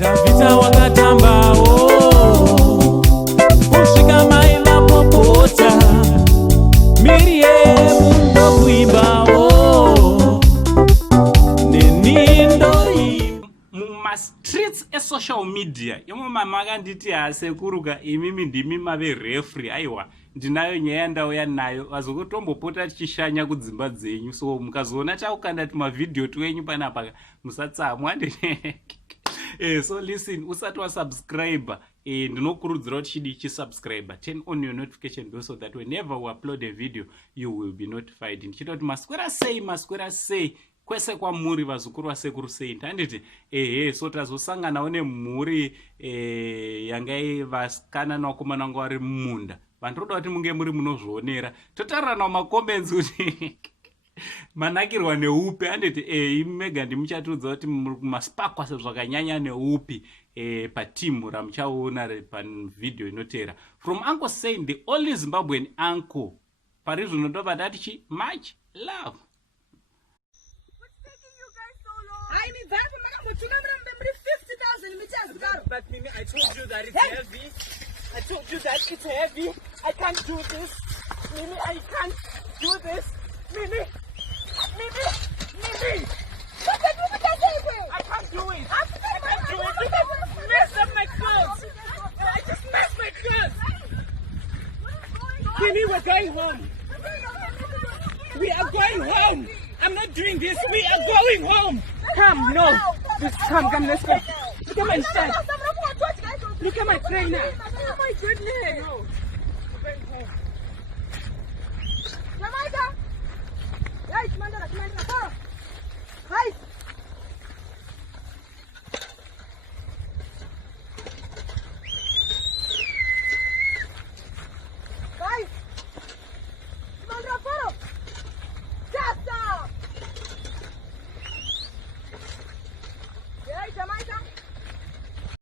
Davita wakatamba kusvika maila popota Miriam ndokuimba streets e social media yemo mama akanditi asekuruka imimi ndimi mave referee aiwa ndinayo nyaya ndauya nayo azokutombopota tichishanya kudzimba dzenyu so mukazoona chaukanda tumavidhiyo twenyu panapa musatsamwa so listen usati wasubscribe ndinokurudzira kuti chidi chisubscribe, turn on your notification bell so that whenever we upload a video you will be notified. Ndichita kuti maswera sei kwese kwamuri vazukuru vasekuru sei ndanditi so tazosanganawo nemhuri yangai vasikana nawakomana vanga vari mumunda vanhu toda kuti munge muri munozvionera totariranawo macomments kuti manakirwa neupi anditi imega ndimuchatudza kuti maspakwa zvakanyanya neupi patimu ramuchaona pavidhiyo inotera from Uncle saying the only Zimbabwean uncle pari zvino ndobva ndatichi much love. I need that. But Mimi, I told you that it's heavy. I told you that it's heavy. I can't do this. Mimi, I can't do this. Mimi. I can't do it. I can't do it. You just messed up my clothes. I just messed my clothes. Mimi, we're going home. We are going home. I'm not doing this. We are going home. Come, no. Just come, let's go. Look at my shirt. Look at my trainer. Oh my goodness. No. I'm going home. Jamaica. Right, Mandela. Hi.